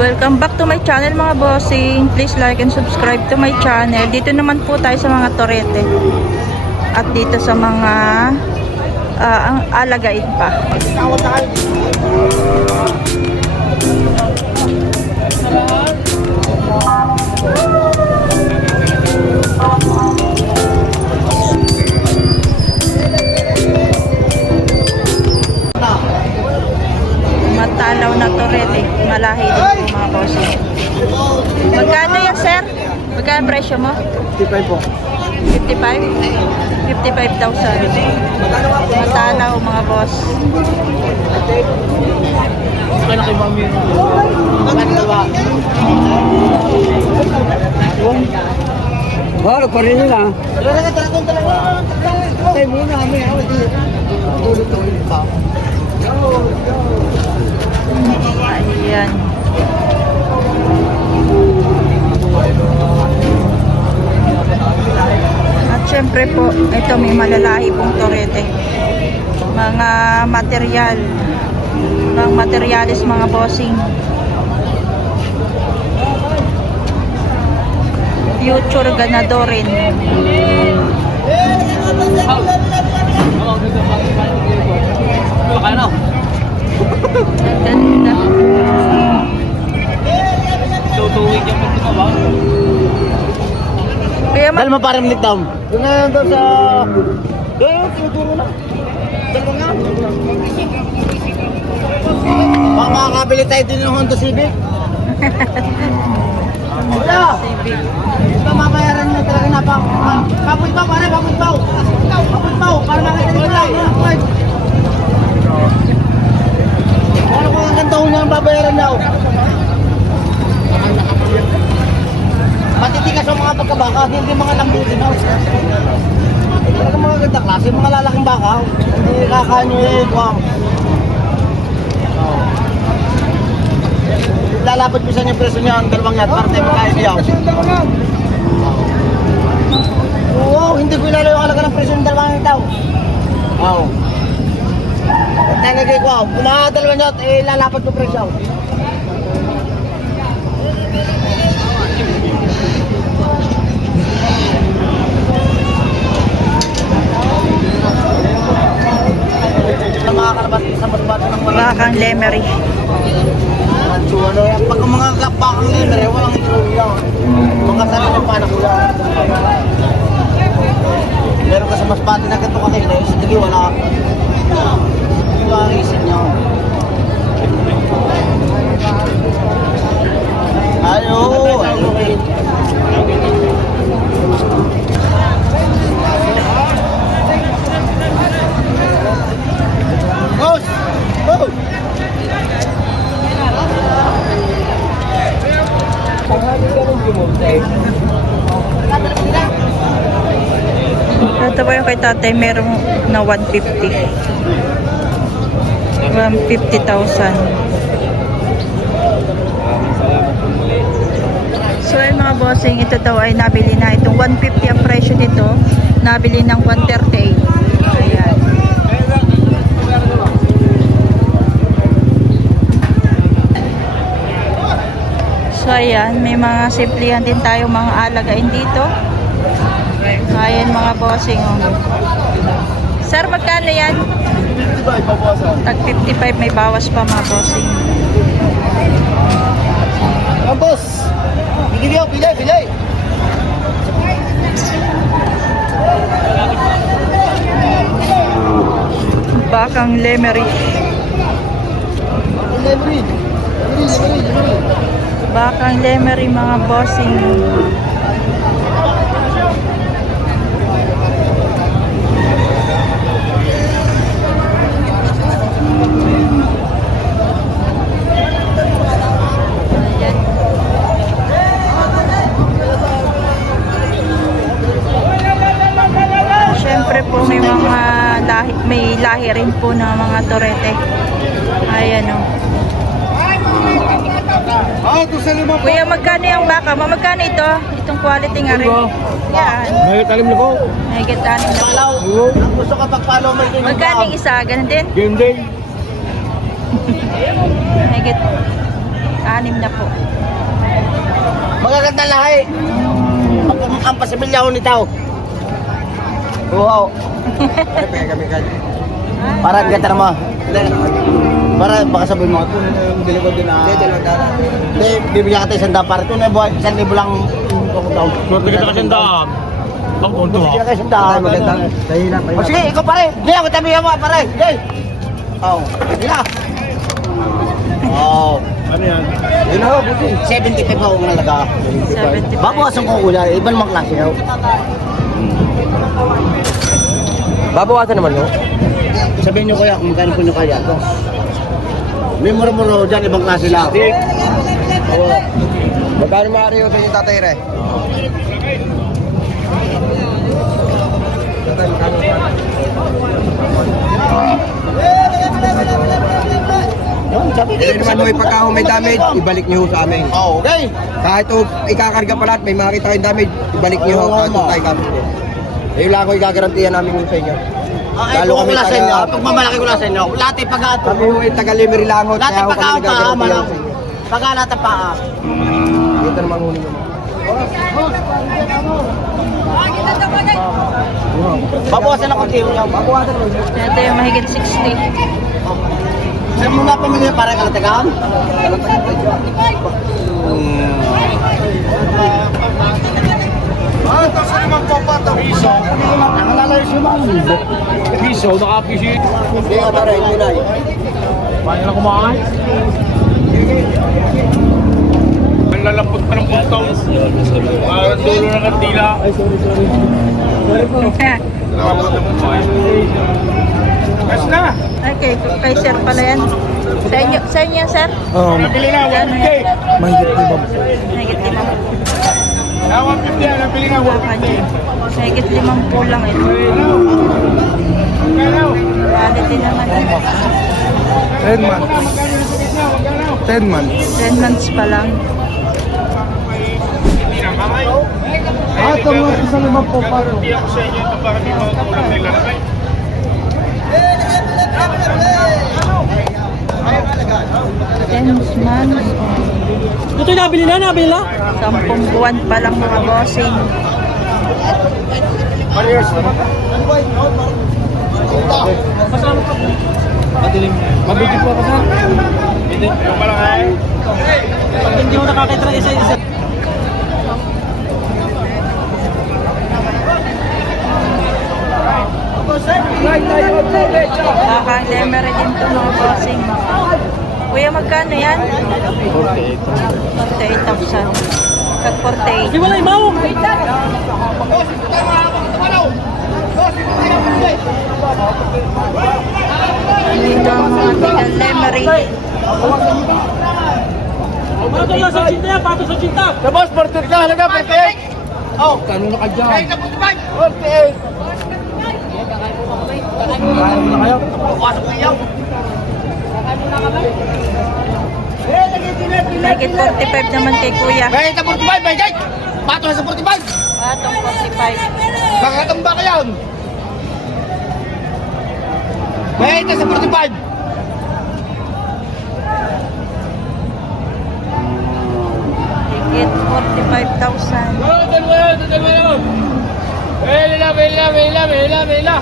Welcome back to my channel mga bossing. Please like and subscribe to my channel. Dito naman po tayo sa mga torete. At dito sa mga ang alagain pa. Matalaw na torete. Malahi din po mga bossing. Magkano yan, sir? Magkano presyo mo? 55 po. 55? 55,000. Matalaw mga boss. Kaya na kay mami. Pa rin nila. Tayo muna kami. Tulog-tulog pa. Ayan. At syempre po, ito may malalahi pong torete. Mga material. Mga materialis mga bossing. Future ganador rin. Ano? Ganda. Tutuwid yung mga ba? Kaya Dahil mo parang down. Doon na doon sa... Doon, tinuturo na. Dalawa nga. Baka makakabili tayo din ng Honda Civic. Wala! Ito mabayaran na talaga na pa. Papunta pa, pare, papunta. Papunta, para makita nyo lang. Ano kung ang ganda na ang babayaran na? Matitigas ang mga pagkabaka, hindi mga lambutin na. Talaga mga ganda klase, mga lalaking baka. Hindi kakanyo eh, wow. Lalapad ko sa inyo presyo niya ang dalawang yan, para tayo magkaibiyaw. Oo, hindi ko ilalayo ang alaga ng presyo ng dalawang yan tao. Wow. Talagay ko, kung mga dalawang yan, eh lalapad ko presyo. bakang lemery. So ano yan, pag mga bakang lemery, walang ituloy lang. Mga sana ng panak ko lang. Meron ka sa mas pati na ganito kakainis, hindi wala. Hindi ang isin niya. Ayo, Boss! Oh! Ito ba yung kay tatay merong na 150. 150,000. So ay mga bossing, ito daw ay nabili na. Itong 150 ang presyo nito, nabili ng 138. Ayan. So ayan, may mga simplihan din tayo mga alagain dito. Ayan mga bossing. Oh. Sir, magkano yan? 55 pabawasan. Tag 55, may bawas pa mga bossing. Ang boss! Bigyan, bilay! Bakang lemery. Lemery! Bakang lemery mga bossing. Ayan. Siyempre po may lahi rin po ng mga torete. Ayan o. Kuya, magkano yung baka mo? Magkano ito? Itong quality nga rin. Yan. May talim na ko. May gitanin na po. Ang gusto ka pag-follow mo yung Magkano yung isa? Ganun din? Game day. May git. Anim na po. Magaganda lahi. Ang pasibilya ko nito. Wow. Para ganda mo. Para baka sabihin mo, ito yung diligod din na... Hindi, bibigyan ka tayo isang daan. Para ito na buhay, 1,000 lang. Bigyan ka sandaan. Ang punto ha. Bibigyan ka isang daan. Maganda. O sige, ikaw pare. Hindi ako tabihan mo, pare. Hindi. Oh, sige na. Oh. Ano yan? Yun ako, buti. 75 ako nalaga. 75. Babawasan ko kuya, iba namang klase ako. Babawasan naman no? Sabihin nyo kuya kung magkano po nyo kaya. May mura-mura dyan, ibang klase lang. Magkano maaari yung yung tatay re? Sabi Hindi naman mo ipagka may damage, ibalik niyo sa amin. Oh, okay. Kahit ikakarga pa lahat, may makita kayong damage, ibalik niyo kahit tayo kami. Yung lang ako igagarantiyan namin yung sa inyo. Lalo kami sa inyo, pag mamalaki ko lang sa inyo, lahat ay pag-ato. Kami yung taga-limery lang ako, Lahat ay kaya ako kami pag-ato, nagagarantiyan sa inyo. pag-alat ang paa. Dito naman huli naman. Babawasan ako kayo. Babawasan mo. Ito yung mahigit 60. Saan mo na pamilya para kalatagaan? Nakalalayo siya mga libo. Piso, nakapisit. Hindi nga tara, hindi na eh. Paano na kumain? Ang lalapot pa ng puntaw. Ang dulo ng kandila. Mas na! Okay, kay sir pala yan. Sa inyo yan, sir? Nabili na, 150. Mahigit 5. Ah, 150 yan, nabili na, 150. Mahigit 5 po lang ito. Quality naman. 10 months. 10 months. 10 months pa lang. Ito mo sa limang po pa. Hindi ako sa inyo, ito bakit di mga kulang nilalagay? 10 months. Ito nabili na. 10 buwan pa lang mga bossing. Mabuti po ako sir. Yung malaki. Pag hindi mo nakakitra isa-isa. Baka demery din to mga bossing. Kuya, magkano yan? 48,000. Kat 48. Di wala imaw. Dito ang mga tigal demery. Pato lang sa cinta yan, pato sa cinta. Sa boss, 40 ka, halaga, 48. Oh, Kanino ka dyan? 48. Kakain mo na kayo? Pasok na iyaw. Mahigit 45 naman kay kuya. May sa 45, may gate! Pato na sa 45! Atong 45. Kakatamba ka yan! May sa 45! Mahigit 45,000. Dalawa yun! Hila!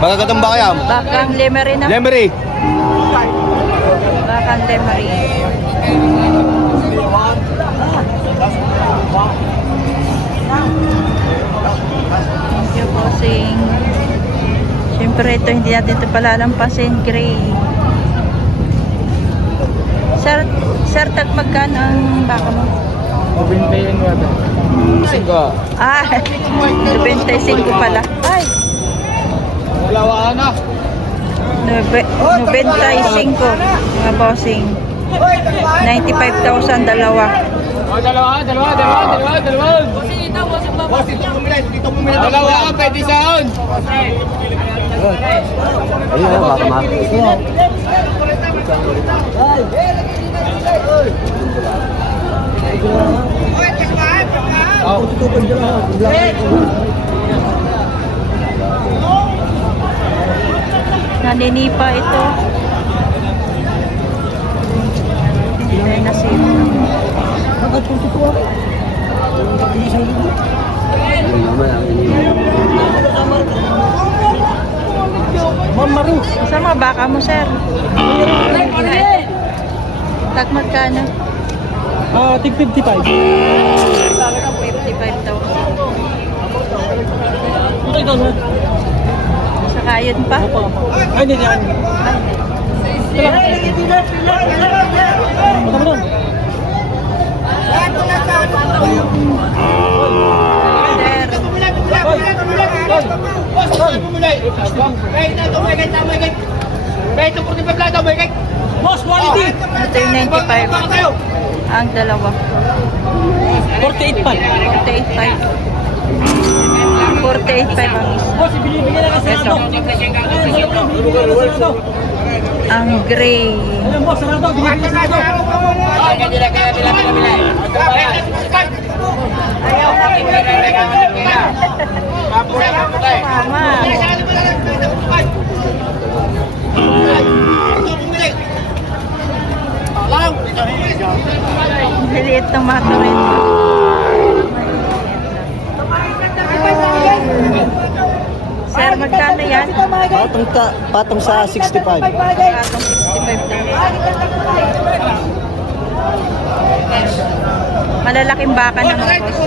Magkakatamba ka yan? Bakang lemery na. Lemery! Bakang lemery. Thank you, bossing. Siyempre ito, hindi natin ito palalampasin. Gray. Sir, tag magkano ang baka mo? 29. Ah, 95 pala. Ay, Wala na! 95 mga bossing. 95,000 dalawa. Dalawa. Boss, dito pumili. Dalawa, pwede saan? Ayun, baka makakita. Naninipa ito. Sa mga baka mo, sir? Tag magkano? Tig 55. 55,000. Saka yun pa? Ay, hindi yan. Boss, quality! Ito yung 95. Ang dalawa. 48 pa. 48,500. 48,500 ang isa. Boss, ibinibigyan na kasi Ito. Ang gray. Alam boss, sarado. Binibigyan na sarado. Ayaw na Mama. Maliit ng mga torrento. Sir, magkano yan? Patong sa 65. Atong 65 daw. Malalaking baka na mga boss.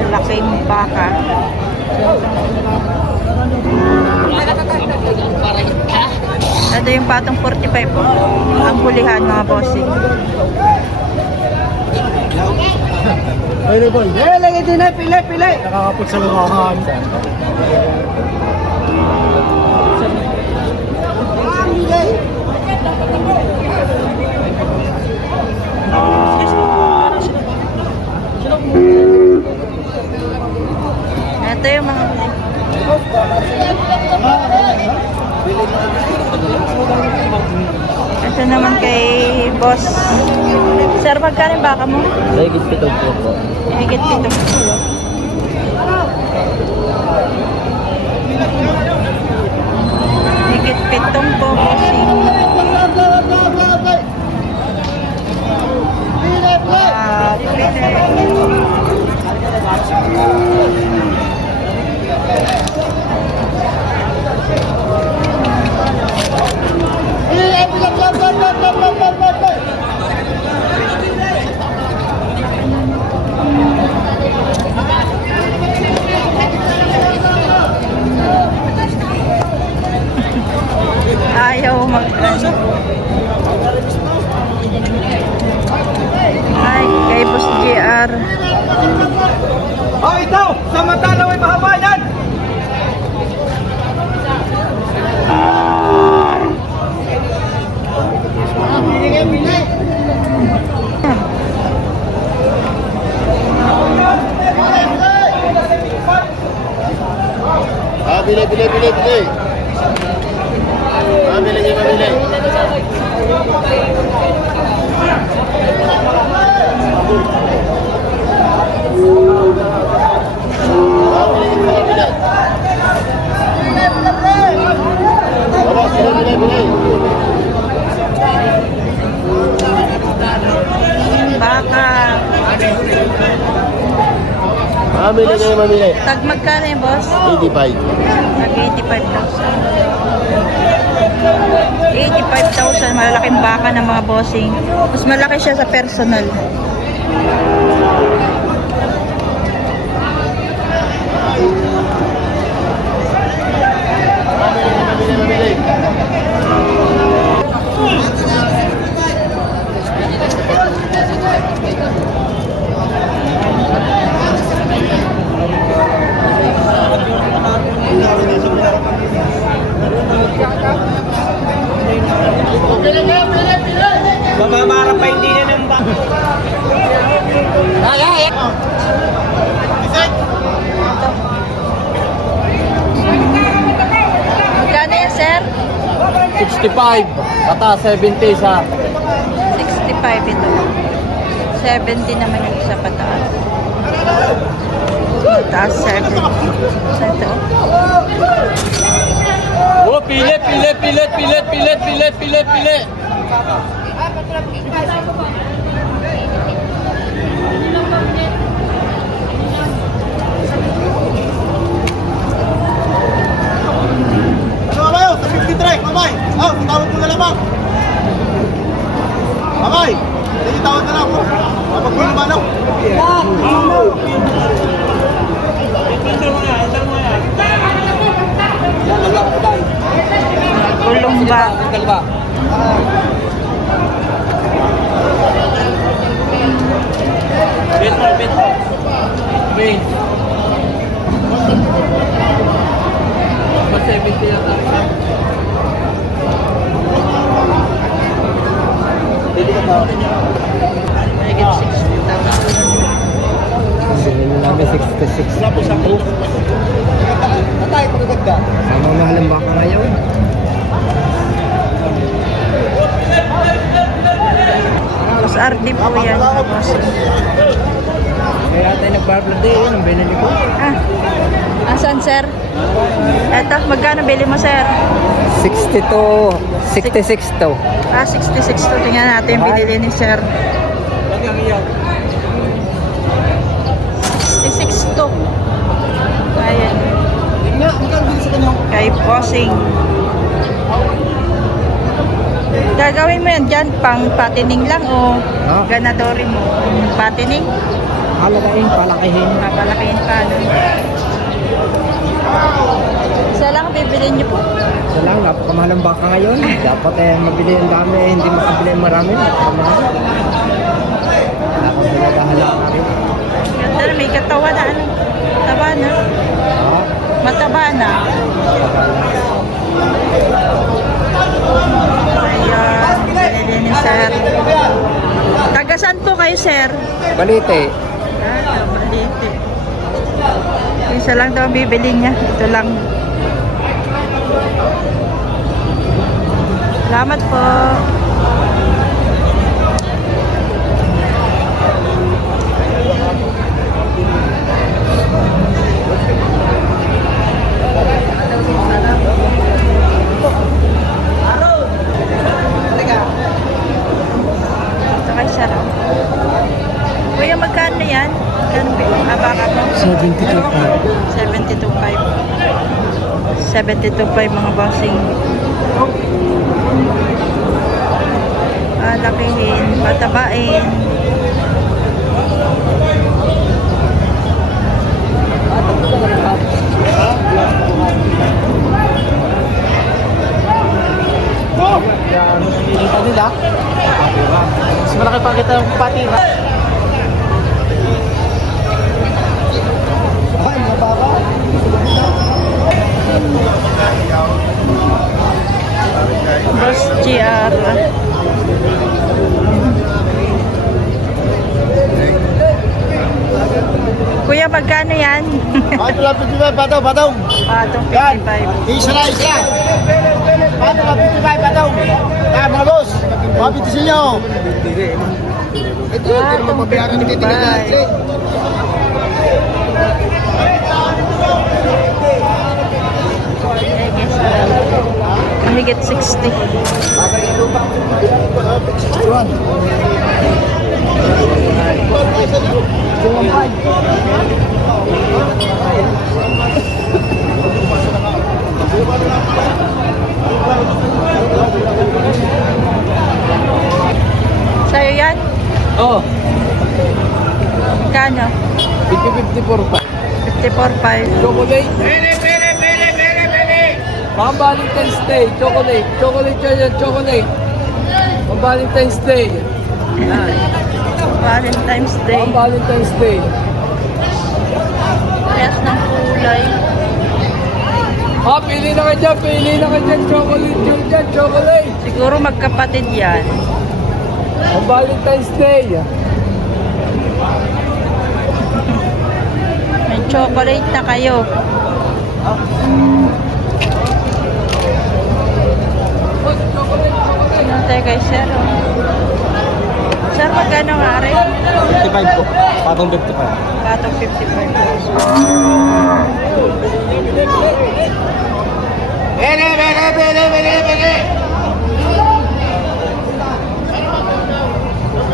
Malalaking baka. Ito yung patong 45 po. Ang hulihan mga bossing. Ayun boy. Lagi din na pili. Nakakapot sa lumahan. Ito yung mga ito naman kay boss. Sir, magkano yung baka mo? Higit 7 po. Higit 7. Higit 7 po bossing. Ayaw mag ay, kay Boss JR. Oh, ito! Samantala ay mahaba yan! Bili. Bili. Baka. Mamili. Tag magkano yung boss? 85. Tag 85,000. 85,000, malalaking baka ng mga bossing. Mas malaki siya sa personal. Mamamara pa hindi na ng baka. Magkano yan, sir? 65. Ata 70 sa 65 ito. 70 naman yung isa pataas. Taas 70. Ito. Oh, pili. malamang. Okay. Hindi tawag na lang ako. Mapagpulo ba lang? Gulong ba? Mahigit 60,000. Namin 66. Sapo-sapo. Tatay, pagkaganda. Sama mahalang baka ngayon. Mas RD po yan, mga bossing. Kaya tayo nag-barblad eh, yun ang binili ko. Ah, asan sir? Eto, magkano bili mo sir? 60 to 66 to. Ah, 66 to. Tingnan natin yung binili ni sir. 66 to. Ayan. Kay bossing. Gagawin mo yan dyan, pang patining lang o Ha? ganadori mo? Patining? Halagain, palakihin. Papalakihin pa. No? Isa lang bibilin niyo po. Isa lang, napakamahal ang baka ngayon. Dapat mabili ang dami, hindi makabili ang marami. Napakamahal. Nakapagalahalak na rin. Ganda na, may katawa na. Ano? Taba na. Ha? Mataba na. Ayan, binili ni sir. Tagasan po kayo, sir? Balite. Ah, balite. Isa lang daw ang bibili niya. Ito lang. Salamat po. Ito kay sir. Kuya, magkano yan? Baka mo? 72.5. 72.5 mga bossing. Lakihin, patabain. Kita nila. Mas malaki pa kita ng patira. Boss GR. Kuya, magkano yan? Paano lang 55, patong, patong. Patong Yan. 55. Isa na, isa. Paano lang 55, patong. Kaya mga boss, mabitisin nyo. Ito, hindi naman mabayaran ni Titi na natin. Mahigit 60. Sa'yo yan? Oo. Kano? 54 pa. 54.5. Chocolate. Pang Valentine's Day, chocolate. Chocolate yan, chocolate. Pang Valentine's Day. Yan. Valentine's Day. Pang Valentine's Day. Parehas ng kulay. Pili na ka dyan, chocolate yun dyan, chocolate. Siguro magkapatid yan. Pang Valentine's Day. May chocolate na kayo. Ano tayo kay sir? Sir, magkano nga rin? 55 po, patong 55. Patong 55 pesos.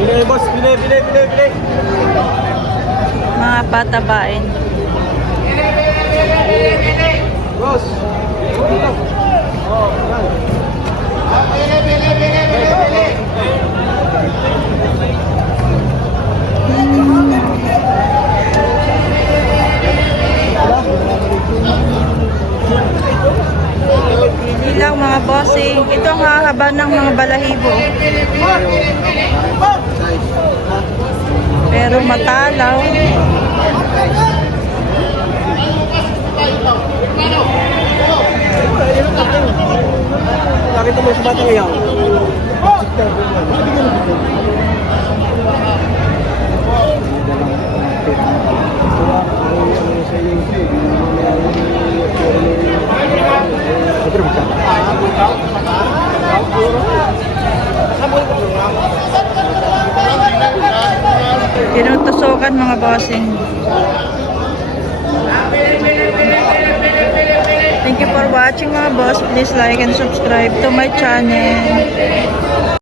Bili, boss, bili. Mga patabain. Boss. Ilaw mga bossing. Ito ang hahaba ng mga balahibo. Pero matalaw. Nakita mo sa bata ngayon. Tinutusukan mga bossing. Thank you for watching mga boss. Please like and subscribe to my channel.